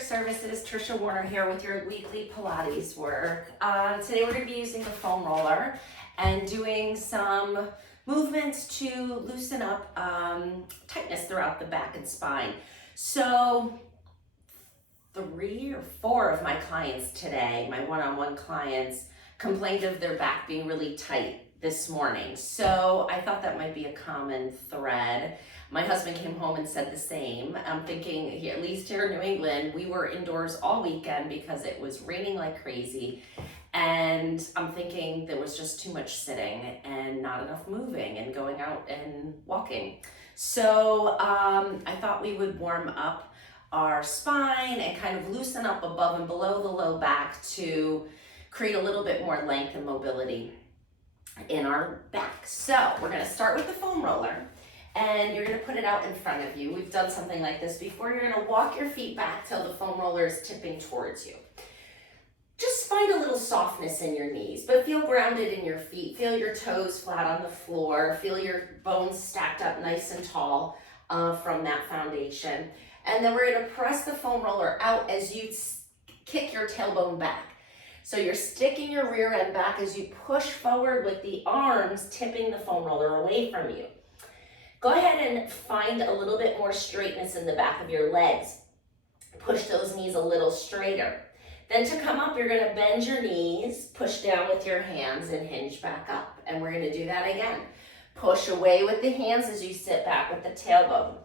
Services, Trisha Warner here with your weekly Pilates work. Today we're going to be using the foam roller and doing some movements to loosen up tightness throughout the back and spine. So 3 or 4 of my clients today, my one-on-one clients, complained of their back being really tight this morning. So I thought that might be a common thread. My husband came home and said the same. I'm thinking, at least here in New England, we were indoors all weekend because it was raining like crazy. And I'm thinking there was just too much sitting and not enough moving and going out and walking. So I thought we would warm up our spine and kind of loosen up above and below the low back to create a little bit more length and mobility in our back. So we're going to start with the foam roller. And you're going to put it out in front of you. We've done something like this before. You're going to walk your feet back till the foam roller is tipping towards you. Just find a little softness in your knees, but feel grounded in your feet. Feel your toes flat on the floor. Feel your bones stacked up nice and tall from that foundation. And then we're going to press the foam roller out as you kick your tailbone back. So you're sticking your rear end back as you push forward with the arms, tipping the foam roller away from you. Go ahead and find a little bit more straightness in the back of your legs. Push those knees a little straighter. Then to come up, you're going to bend your knees, push down with your hands, and hinge back up. And we're going to do that again. Push away with the hands as you sit back with the tailbone.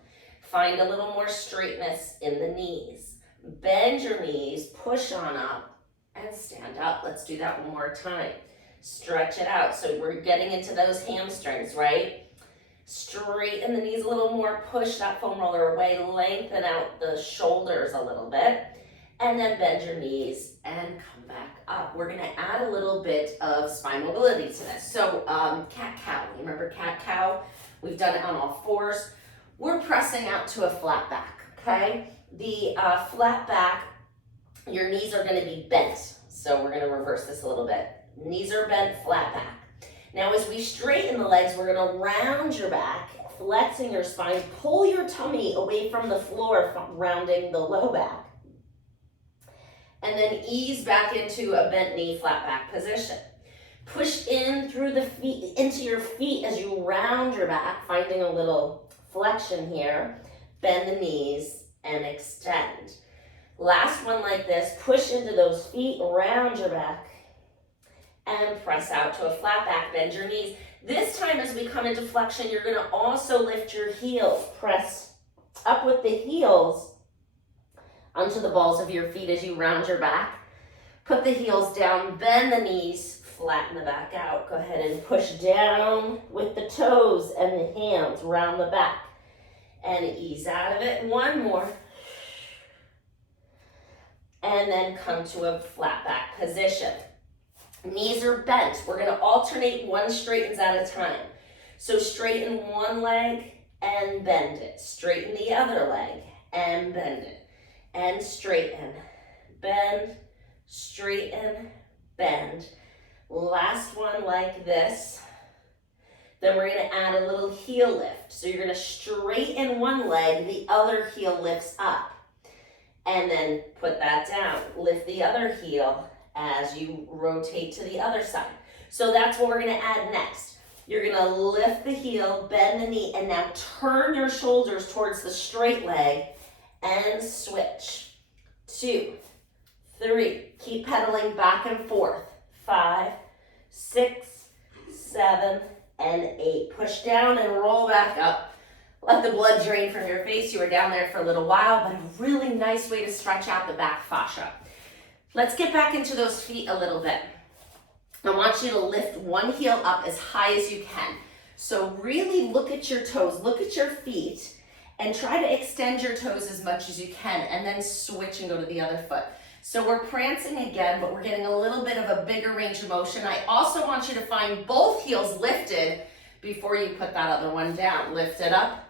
Find a little more straightness in the knees. Bend your knees, push on up, and stand up. Let's do that one more time. Stretch it out. So we're getting into those hamstrings, right? Straighten the knees a little more, push that foam roller away, lengthen out the shoulders a little bit, and then bend your knees and come back up. We're gonna add a little bit of spine mobility to this. So cat-cow, you remember cat-cow? We've done it on all fours. We're pressing out to a flat back, okay? The flat back, your knees are gonna be bent. So we're gonna reverse this a little bit. Knees are bent, flat back. Now as we straighten the legs, we're gonna round your back, flexing your spine, pull your tummy away from the floor, rounding the low back. And then ease back into a bent knee, flat back position. Push in through the feet, into your feet as you round your back, finding a little flexion here. Bend the knees and extend. Last one like this, push into those feet, round your back, and press out to a flat back, bend your knees. This time as we come into flexion, you're gonna also lift your heels. Press up with the heels onto the balls of your feet as you round your back. Put the heels down, bend the knees, flatten the back out. Go ahead and push down with the toes and the hands, round the back. And ease out of it. One more. And then come to a flat back position. Knees are bent. We're going to alternate one straightens at a time. So straighten one leg and bend it. Straighten the other leg and bend it. And straighten, bend, straighten, bend. Last one like this. Then we're going to add a little heel lift. So you're going to straighten one leg, the other heel lifts up. And then put that down. Lift the other heel as you rotate to the other side. So that's what we're gonna add next. You're gonna lift the heel, bend the knee, and now turn your shoulders towards the straight leg and switch. 2, 3, keep pedaling back and forth. 5, 6, 7, and 8. Push down and roll back up. Let the blood drain from your face. You were down there for a little while, but a really nice way to stretch out the back fascia. Let's get back into those feet a little bit. I want you to lift one heel up as high as you can. So really look at your toes, look at your feet, and try to extend your toes as much as you can, and then switch and go to the other foot. So we're prancing again, but we're getting a little bit of a bigger range of motion. I also want you to find both heels lifted before you put that other one down. Lift it up,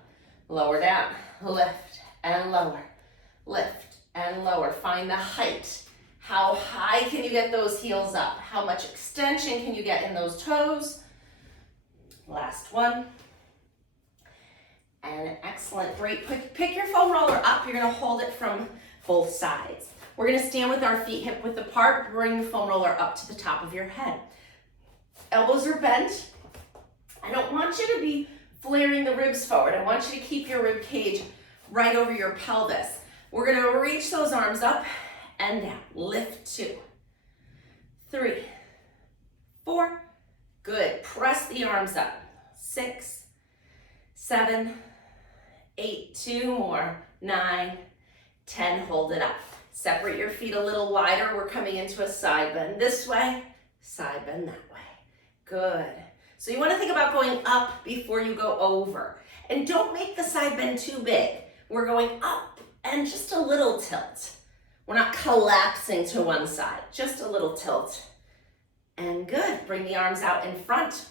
lower down, lift and lower, lift and lower. Find the height. How high can you get those heels up? How much extension can you get in those toes? Last one. And excellent, great. Pick your foam roller up. You're gonna hold it from both sides. We're gonna stand with our feet hip width apart, bring the foam roller up to the top of your head. Elbows are bent. I don't want you to be flaring the ribs forward. I want you to keep your rib cage right over your pelvis. We're gonna reach those arms up and down. Lift 2, 3, 4. Good. Press the arms up. 6, 7, 8, 2 more, 9, 10. Hold it up. Separate your feet a little wider. We're coming into a side bend this way, side bend that way. Good. So you want to think about going up before you go over. And don't make the side bend too big. We're going up and just a little tilt. We're not collapsing to one side, just a little tilt. And good. Bring the arms out in front.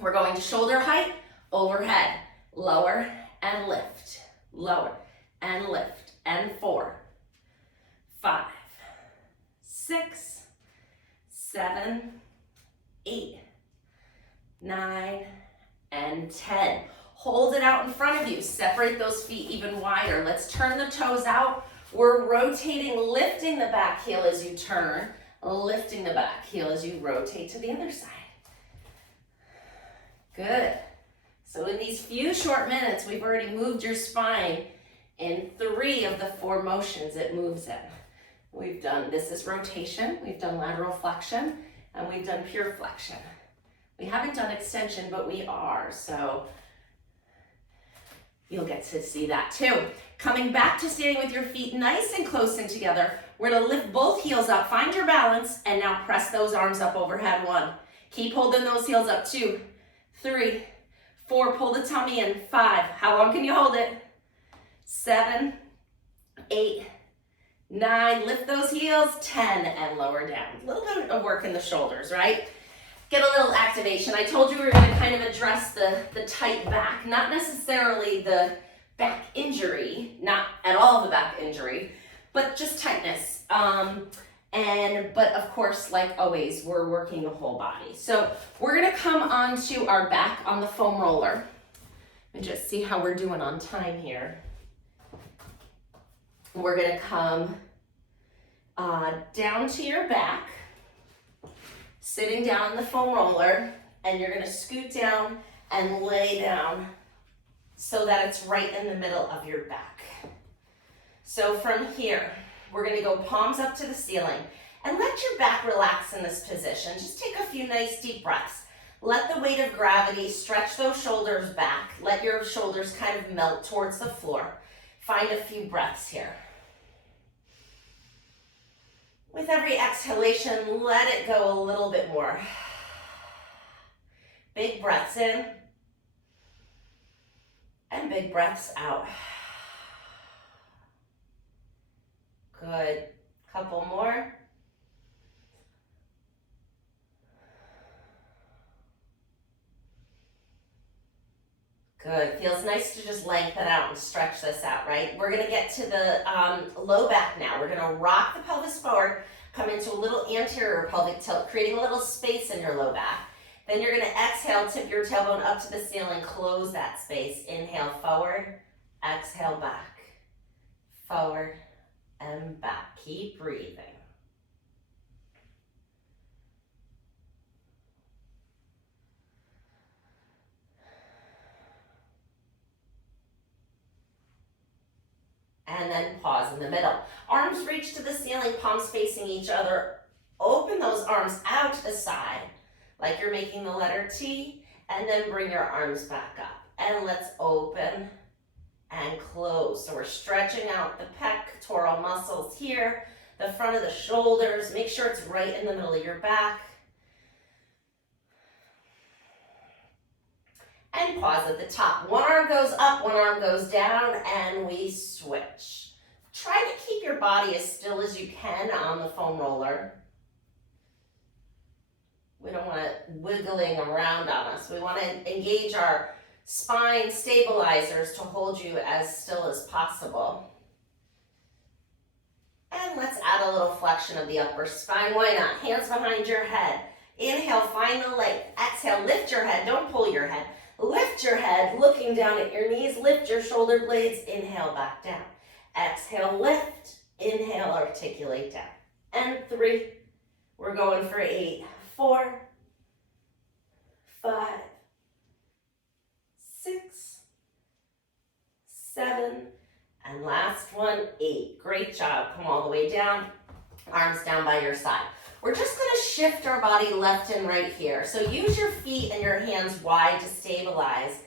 We're going to shoulder height, overhead, lower and lift, lower and lift, and 4, 5, 6, 7, 8, 9, and 10. Hold it out in front of you. Separate those feet even wider. Let's turn the toes out. We're rotating, lifting the back heel as you turn, lifting the back heel as you rotate to the other side. Good. So in these few short minutes, we've already moved your spine in 3 of the 4 motions it moves in. We've done, this is rotation, we've done lateral flexion, and we've done pure flexion. We haven't done extension, but we are, so you'll get to see that too. Coming back to standing with your feet nice and close in together, we're gonna lift both heels up, find your balance, and now press those arms up overhead. 1. Keep holding those heels up. 2, 3, 4, pull the tummy in. 5, how long can you hold it? 7, 8, 9, lift those heels. 10, and lower down. A little bit of work in the shoulders, right? Get a little activation. I told you we were gonna kind of address the tight back, not necessarily the back injury, not at all the back injury, but just tightness. But of course, like always, we're working the whole body. So we're gonna come onto our back on the foam roller and just see how we're doing on time here. We're gonna come down to your back, sitting down on the foam roller, and you're gonna scoot down and lay down so that it's right in the middle of your back. So from here, we're gonna go palms up to the ceiling and let your back relax in this position. Just take a few nice deep breaths. Let the weight of gravity stretch those shoulders back. Let your shoulders kind of melt towards the floor. Find a few breaths here. With every exhalation, let it go a little bit more. Big breaths in and big breaths out. Good. Couple more. Good. Feels nice to just lengthen out and stretch this out, right? We're going to get to the low back now. We're going to rock the pelvis forward, come into a little anterior pelvic tilt, creating a little space in your low back. Then you're going to exhale, tip your tailbone up to the ceiling, close that space. Inhale, forward, exhale, back, forward, and back. Keep breathing. And then pause in the middle. Arms reach to the ceiling, palms facing each other. Open those arms out to the side, like you're making the letter T, and then bring your arms back up. And let's open and close. So we're stretching out the pectoral muscles here, the front of the shoulders. Make sure it's right in the middle of your back. And pause at the top. One arm goes up, one arm goes down, and we switch. Try to keep your body as still as you can on the foam roller. We don't want it wiggling around on us. We want to engage our spine stabilizers to hold you as still as possible. And let's add a little flexion of the upper spine. Why not? Hands behind your head. Inhale, find the leg. Exhale, lift your head. Don't pull your head. Lift your head, looking down at your knees. Lift your shoulder blades. Inhale, back down. Exhale, lift. Inhale, articulate down. And 3. We're going for 8. 4, 5, 6, 7, and last one, 8. Great job. Come all the way down. Arms down by your side. We're just going to shift our body left and right here. So use your feet and your hands wide to stabilize.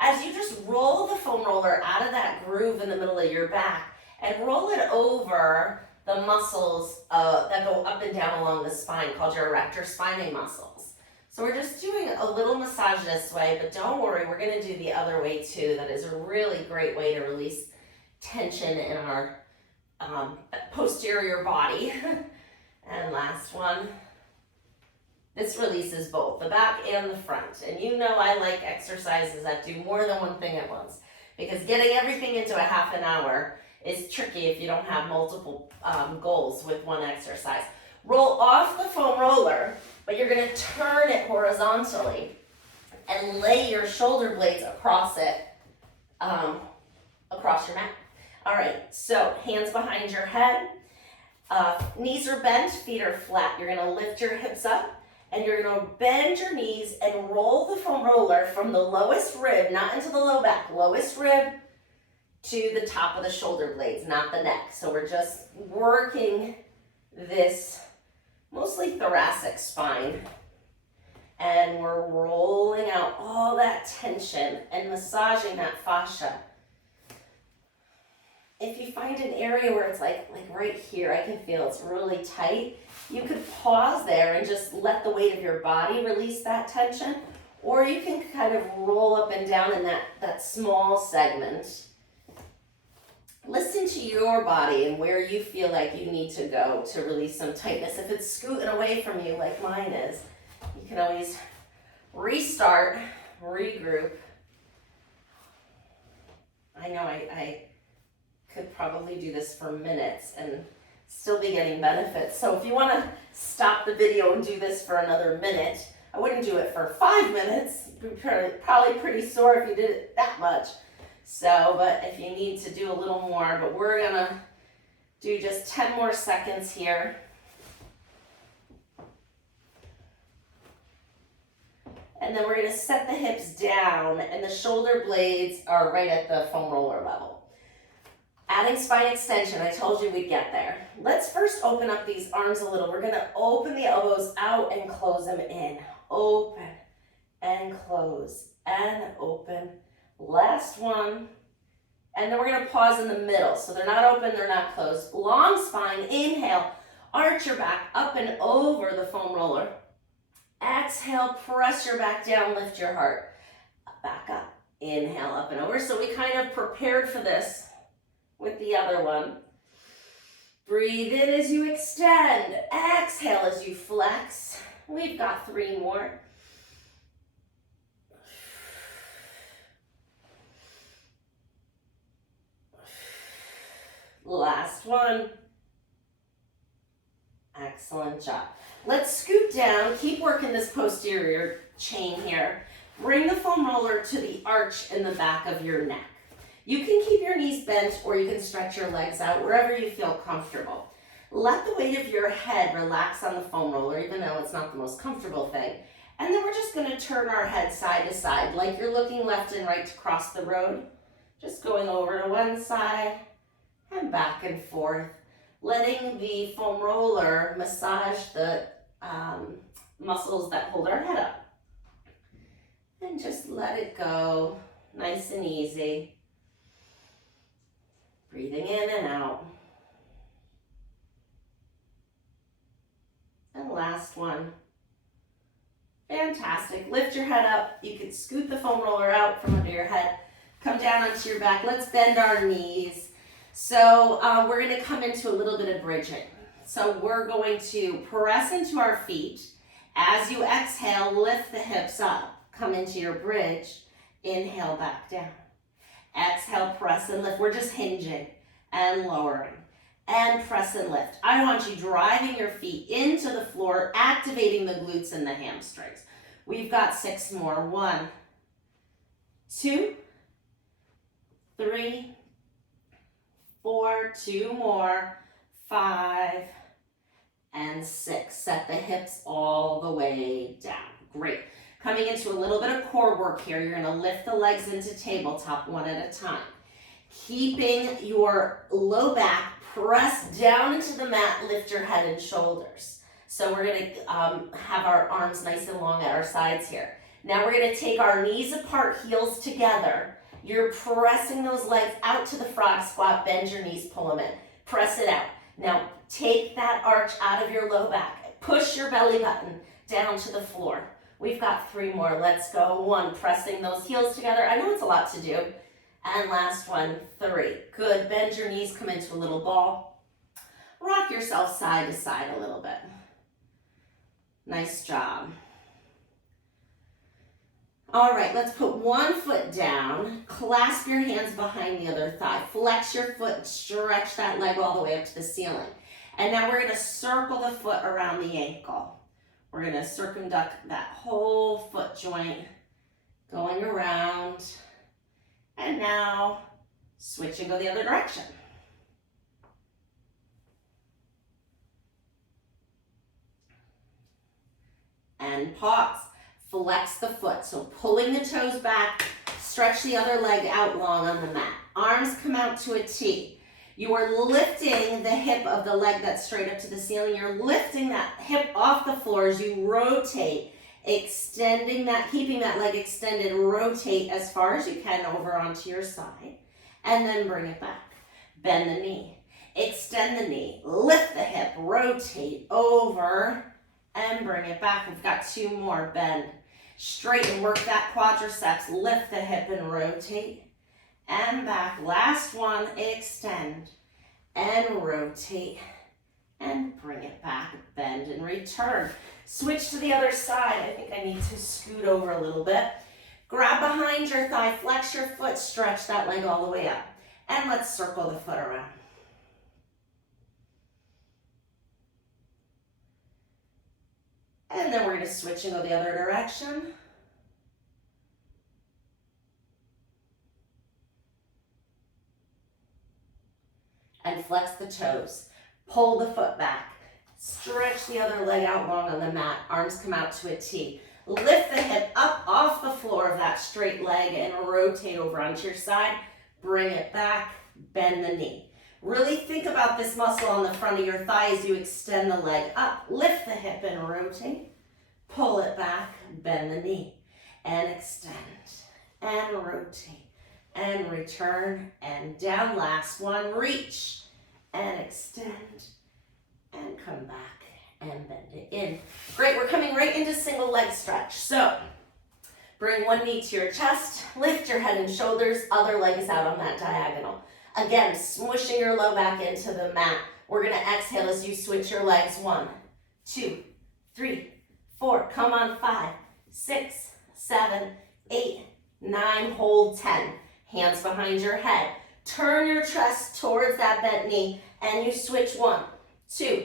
As you just roll the foam roller out of that groove in the middle of your back and roll it over the muscles that go up and down along the spine, called your erector spinae muscles. So we're just doing a little massage this way, but don't worry, we're going to do the other way too. That is a really great way to release tension in our posterior body. And last one. This releases both the back and the front. And you know I like exercises that do more than one thing at once, because getting everything into a half an hour is tricky if you don't have multiple goals with one exercise. Roll off the foam roller, but you're going to turn it horizontally and lay your shoulder blades across it, across your mat. All right, so hands behind your head, knees are bent, feet are flat. You're going to lift your hips up and you're going to bend your knees and roll the foam roller from the lowest rib, not into the low back, lowest rib to the top of the shoulder blades, not the neck. So we're just working this mostly thoracic spine, and we're rolling out all that tension and massaging that fascia. If you find an area where it's like right here, I can feel it's really tight, you could pause there and just let the weight of your body release that tension, or you can kind of roll up and down in that small segment. Listen to your body and where you feel like you need to go to release some tightness. If it's scooting away from you like mine is, you can always restart, regroup. I know I could probably do this for minutes and still be getting benefits. So if you want to stop the video and do this for another minute, I wouldn't do it for 5 minutes. You'd be probably pretty sore if you did it that much. So, but if you need to do a little more, but we're gonna do just 10 more seconds here. And then we're gonna set the hips down and the shoulder blades are right at the foam roller level. Adding spine extension, I told you we'd get there. Let's first open up these arms a little. We're gonna open the elbows out and close them in. Open and close and open. Last one. And then we're gonna pause in the middle. So they're not open, they're not closed. Long spine, inhale, arch your back up and over the foam roller. Exhale, press your back down, lift your heart. Back up, inhale, up and over. So we kind of prepared for this with the other one. Breathe in as you extend. Exhale as you flex. We've got 3 more. Last one. Excellent job. Let's scoot down. Keep working this posterior chain here. Bring the foam roller to the arch in the back of your neck. You can keep your knees bent or you can stretch your legs out wherever you feel comfortable. Let the weight of your head relax on the foam roller, even though it's not the most comfortable thing. And then we're just going to turn our head side to side, like you're looking left and right to cross the road. Just going over to one side and back and forth, letting the foam roller massage the muscles that hold our head up. And just let it go, nice and easy. Breathing in and out. And last one. Fantastic. Lift your head up. You can scoot the foam roller out from under your head. Come down onto your back. Let's bend our knees. So we're going to come into a little bit of bridging. So we're going to press into our feet. As you exhale, lift the hips up. Come into your bridge. Inhale, back down. Exhale, press and lift. We're just hinging and lowering and press and lift. I want you driving your feet into the floor, activating the glutes and the hamstrings. We've got 6 more. 1, 2, 3, 4, 2 more, 5, and 6. Set the hips all the way down. Great. Coming into a little bit of core work here. You're going to lift the legs into tabletop one at a time. Keeping your low back pressed down into the mat, lift your head and shoulders. So we're going to have our arms nice and long at our sides here. Now we're going to take our knees apart, heels together. You're pressing those legs out to the frog squat. Bend your knees, pull them in. Press it out. Now take that arch out of your low back. Push your belly button down to the floor. We've got 3 more. Let's go. 1, pressing those heels together. I know it's a lot to do. And last one, 3. Good. Bend your knees, come into a little ball. Rock yourself side to side a little bit. Nice job. All right, let's put one foot down. Clasp your hands behind the other thigh. Flex your foot and stretch that leg all the way up to the ceiling. And now we're going to circle the foot around the ankle. We're going to circumduct that whole foot joint, going around. And now switch and go the other direction. And pause. Flex the foot. So pulling the toes back, stretch the other leg out long on the mat. Arms come out to a T. You are lifting the hip of the leg that's straight up to the ceiling. You're lifting that hip off the floor as you rotate, extending that, keeping that leg extended. Rotate as far as you can over onto your side, and then bring it back. Bend the knee, extend the knee, lift the hip, rotate over, and bring it back. We've got 2 more. Bend, straighten, work that quadriceps, lift the hip and rotate. And back. Last one, extend and rotate and bring it back. Bend and return. Switch to the other side. I think I need to scoot over a little bit. Grab behind your thigh, flex your foot, stretch that leg all the way up. And let's circle the foot around. And then we're going to switch and go the other direction. And flex the toes. Pull the foot back. Stretch the other leg out long on the mat. Arms come out to a T. Lift the hip up off the floor of that straight leg and rotate over onto your side. Bring it back. Bend the knee. Really think about this muscle on the front of your thigh as you extend the leg up. Lift the hip and rotate. Pull it back. Bend the knee. And extend. And rotate. And return, and down. Last one, reach, and extend, and come back, and bend it in. Great, we're coming right into single leg stretch. So, bring one knee to your chest, lift your head and shoulders, other leg is out on that diagonal. Again, smushing your low back into the mat. We're gonna exhale as you switch your legs. 1, 2, 3, 4, come on, 5, 6, 7, 8, 9, hold 10. Hands behind your head. Turn your chest towards that bent knee and you switch. 1, 2,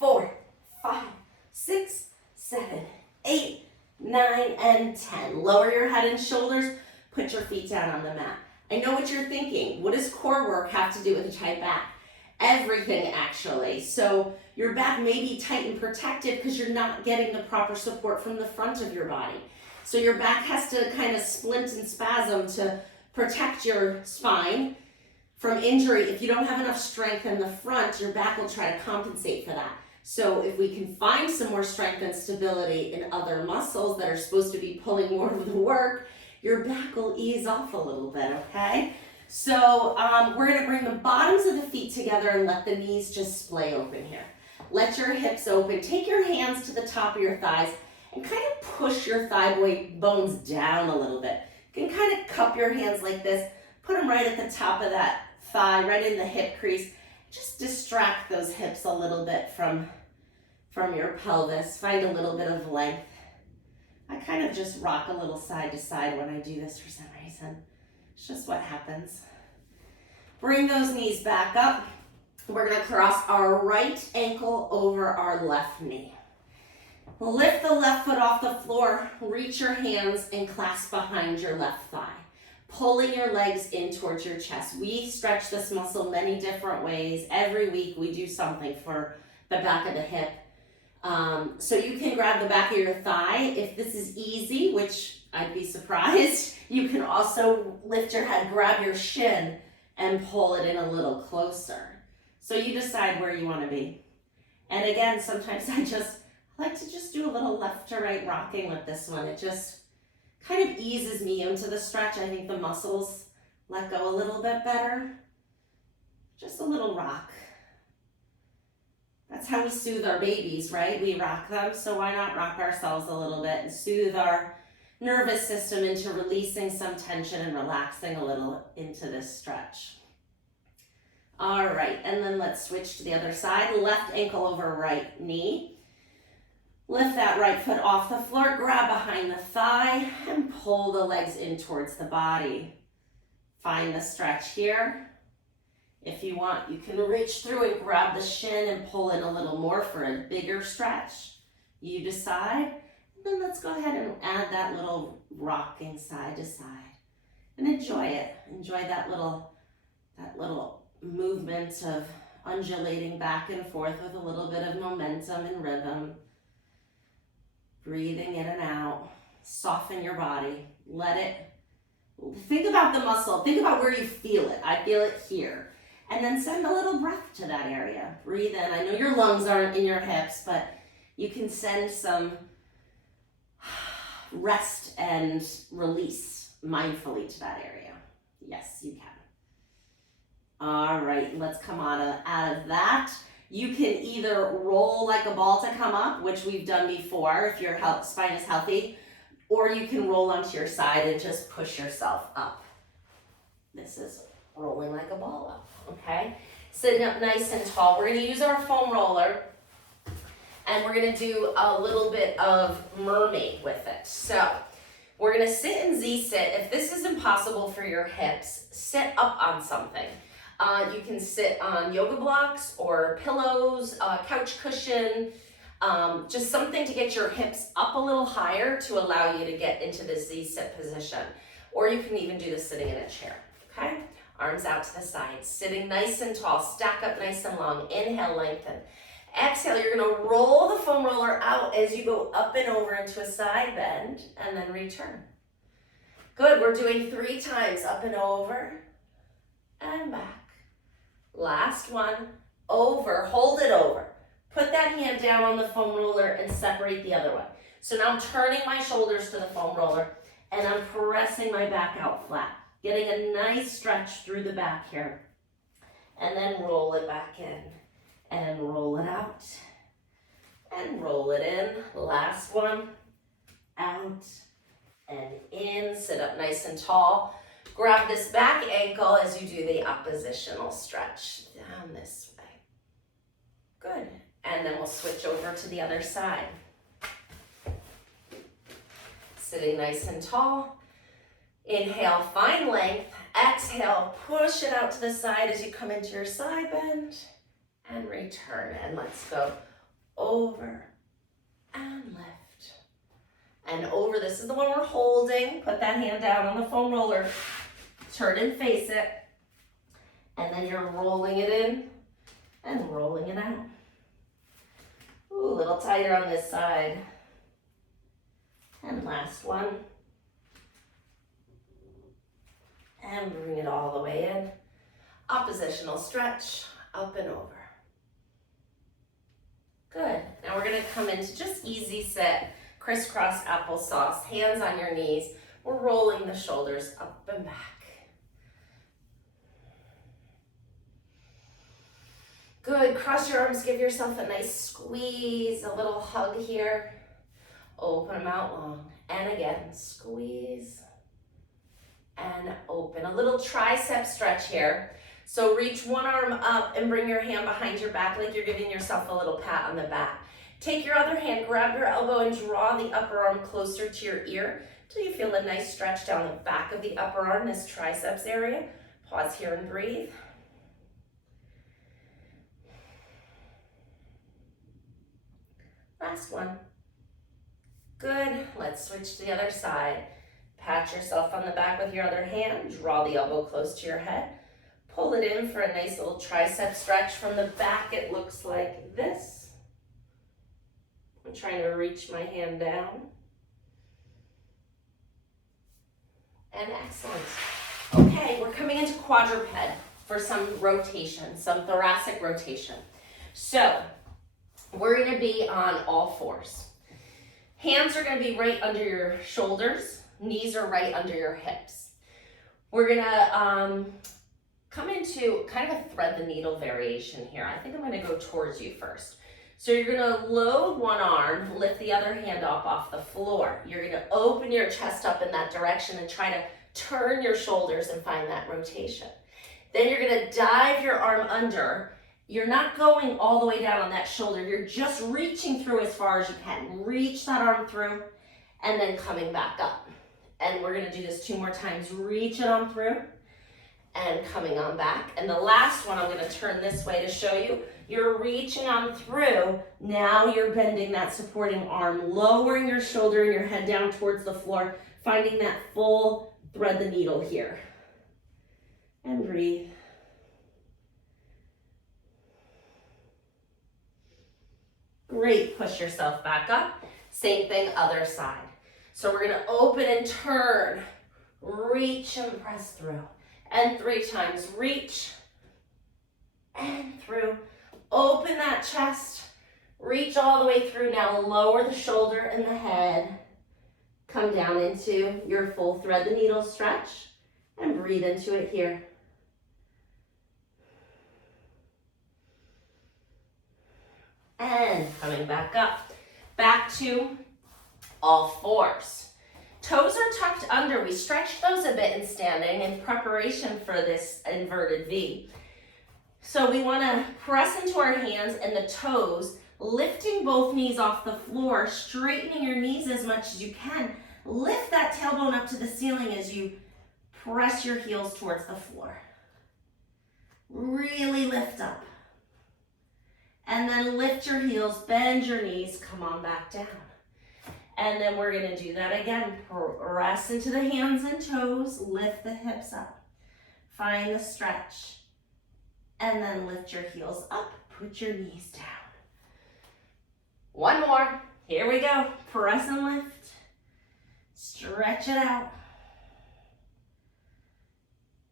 4, 5, 6, 7, 8, 9, and 10. Lower your head and shoulders. Put your feet down on the mat. I know what you're thinking. What does core work have to do with a tight back? Everything, actually. So your back may be tight and protected because you're not getting the proper support from the front of your body. So your back has to kind of splint and spasm to protect your spine from injury. If you don't have enough strength in the front, your back will try to compensate for that. So if we can find some more strength and stability in other muscles that are supposed to be pulling more of the work, your back will ease off a little bit, okay? So we're gonna bring the bottoms of the feet together and let the knees just splay open here. Let your hips open. Take your hands to the top of your thighs and kind of push your thigh bones down a little bit. You can kind of cup your hands like this, put them right at the top of that thigh, right in the hip crease. Just distract those hips a little bit from your pelvis. Find a little bit of length. I kind of just rock a little side to side when I do this for some reason. It's just what happens. Bring those knees back up. We're gonna cross our right ankle over our left knee. Lift the left foot off the floor, reach your hands and clasp behind your left thigh. pulling your legs in towards your chest. We stretch this muscle many different ways. Every week we do something for the back of the hip. So you can grab the back of your thigh. If this is easy, which I'd be surprised, you can also lift your head, grab your shin, and pull it in a little closer. So you decide where you want to be. And again, sometimes I like to just do a little left to right rocking with this one. It just kind of eases me into the stretch. I think the muscles let go a little bit better. Just a little rock. That's how we soothe our babies, right? We rock them, so why not rock ourselves a little bit and soothe our nervous system into releasing some tension and relaxing a little into this stretch. All right, and then let's switch to the other side. Left ankle over right knee. Lift that right foot off the floor, grab behind the thigh, and pull the legs in towards the body. Find the stretch here. If you want, you can reach through and grab the shin and pull in a little more for a bigger stretch. You decide. And then let's go ahead and add that little rocking side to side. And enjoy it. Enjoy that little movement of undulating back and forth with a little bit of momentum and rhythm. Breathing in and out. Soften your body. Let it. Think about the muscle. Think about where you feel it. I feel it here. And then send a little breath to that area. Breathe in. I know your lungs aren't in your hips, but you can send some rest and release mindfully to that area. Yes, you can. All right, let's come out of that. You can either roll like a ball to come up, which we've done before if your spine is healthy, or you can roll onto your side and just push yourself up. This is rolling like a ball up, okay? Sitting up nice and tall. We're gonna use our foam roller and we're gonna do a little bit of mermaid with it. So we're gonna sit in Z-sit. If this is impossible for your hips, sit up on something. You can sit on yoga blocks or pillows, couch cushion, just something to get your hips up a little higher to allow you to get into the Z-sit position. Or you can even do this sitting in a chair, okay? Arms out to the side, sitting nice and tall, stack up nice and long. Inhale, lengthen. Exhale, you're gonna roll the foam roller out as you go up and over into a side bend and then return. Good, we're doing 3 times, up and over and back. Last one, over, hold it over. Put that hand down on the foam roller and separate the other one. So now I'm turning my shoulders to the foam roller and I'm pressing my back out flat. Getting a nice stretch through the back here. And then roll it back in. And roll it out. And roll it in. Last one. Out. And in. Sit up nice and tall. Grab this back ankle as you do the oppositional stretch. Down this way. Good. And then we'll switch over to the other side. Sitting nice and tall. Inhale, find length. Exhale, push it out to the side as you come into your side bend. And return. And let's go over and lift. And over. This is the one we're holding. Put that hand down on the foam roller. Turn and face it. And then you're rolling it in and rolling it out. Ooh, a little tighter on this side. And last one. And bring it all the way in. Oppositional stretch, up and over. Good. Now we're gonna come into just easy sit, crisscross applesauce, hands on your knees. We're rolling the shoulders up and back. Good, cross your arms, give yourself a nice squeeze, a little hug here. Open them out long. And again, squeeze. And open. A little tricep stretch here. So reach one arm up and bring your hand behind your back like you're giving yourself a little pat on the back. Take your other hand, grab your elbow and draw the upper arm closer to your ear till you feel a nice stretch down the back of the upper arm, this triceps area. Pause here and breathe. Last one. Good. Let's switch to the other side. Pat yourself on the back with your other hand, draw the elbow close to your head, pull it in for a nice little tricep stretch. From the back, it looks like this. I'm trying to reach my hand down. And excellent. Okay, we're coming into quadruped for some rotation, some thoracic rotation. So we're going to be on all fours. Hands are going to be right under your shoulders. Knees are right under your hips. We're going to come into kind of a thread the needle variation here. I think I'm going to go towards you first. So you're going to load one arm, lift the other hand up off the floor. You're going to open your chest up in that direction and try to turn your shoulders and find that rotation. Then you're going to dive your arm under. You're not going all the way down on that shoulder. You're just reaching through as far as you can. Reach that arm through and then coming back up. And we're going to do this 2 more times. Reach it on through and coming on back. And the last one, I'm going to turn this way to show you. You're reaching on through. Now you're bending that supporting arm, lowering your shoulder and your head down towards the floor, finding that full thread the needle here. And breathe. Great, push yourself back up. Same thing, other side. So we're gonna open and turn, reach and press through. And 3 times, reach and through. Open that chest, reach all the way through. Now lower the shoulder and the head. Come down into your full thread the needle stretch and breathe into it here. And coming back up, back to all fours. Toes are tucked under. We stretch those a bit in standing in preparation for this inverted V. So we want to press into our hands and the toes, lifting both knees off the floor, straightening your knees as much as you can. Lift that tailbone up to the ceiling as you press your heels towards the floor. Really lift up. And then lift your heels, bend your knees, come on back down. And then we're going to do that again. Press into the hands and toes, lift the hips up. Find the stretch. And then lift your heels up, put your knees down. One more. Here we go. Press and lift. Stretch it out.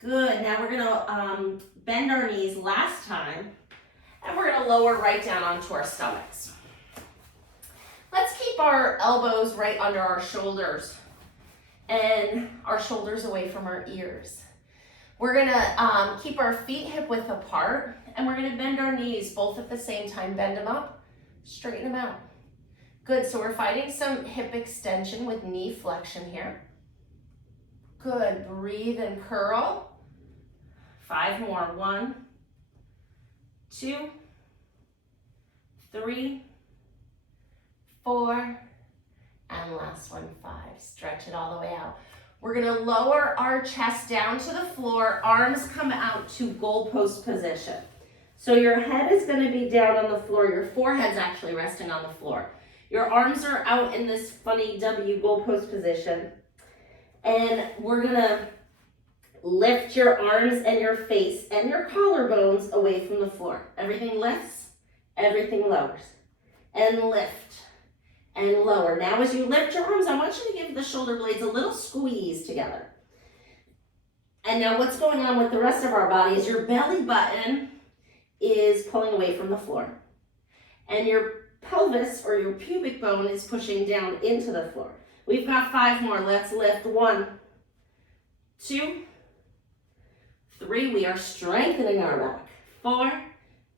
Good. Now we're going to bend our knees last time. And we're going to lower right down onto our stomachs. Let's keep our elbows right under our shoulders and our shoulders away from our ears. We're going to keep our feet hip width apart, and we're going to bend our knees both at the same time. Bend them up, straighten them out. Good. So we're finding some hip extension with knee flexion here. Good. Breathe and curl. 5 more. 1, 2, 3, 4, and last one, 5. Stretch it all the way out. We're going to lower our chest down to the floor. Arms come out to goalpost position. So your head is going to be down on the floor. Your forehead's actually resting on the floor. Your arms are out in this funny W goalpost position. And we're going to lift your arms and your face and your collarbones away from the floor. Everything lifts, everything lowers. And lift and lower. Now as you lift your arms, I want you to give the shoulder blades a little squeeze together. And now what's going on with the rest of our body is your belly button is pulling away from the floor. And your pelvis or your pubic bone is pushing down into the floor. We've got 5 more. Let's lift. 1, 2, 3. We are strengthening our back. 4,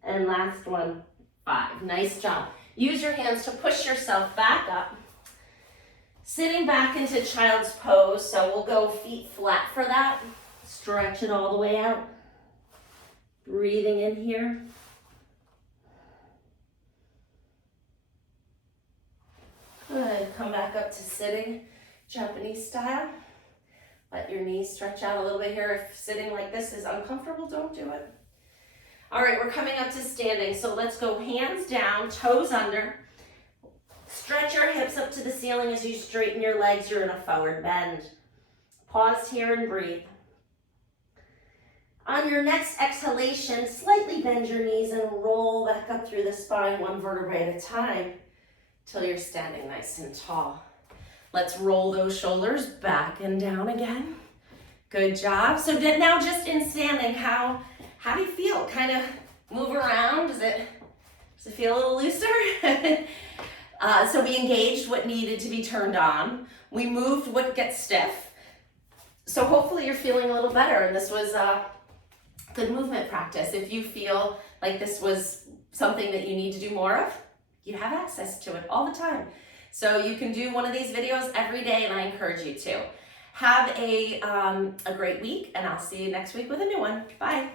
and last one, 5. Nice job. Use your hands to push yourself back up. Sitting back into child's pose, so we'll go feet flat for that. Stretch it all the way out. Breathing in here. Good. Come back up to sitting, Japanese style. Let your knees stretch out a little bit here. If sitting like this is uncomfortable, don't do it. All right, we're coming up to standing. So let's go hands down, toes under. Stretch your hips up to the ceiling as you straighten your legs. You're in a forward bend. Pause here and breathe. On your next exhalation, slightly bend your knees and roll back up through the spine, one vertebrae at a time, till you're standing nice and tall. Let's roll those shoulders back and down again. Good job. So now just in standing, how do you feel? Kind of move around. Does it feel a little looser? So we engaged what needed to be turned on. We moved what gets stiff. So hopefully you're feeling a little better, and this was good movement practice. If you feel like this was something that you need to do more of, you have access to it all the time. So you can do one of these videos every day, and I encourage you to. Have a great week, and I'll see you next week with a new one. Bye.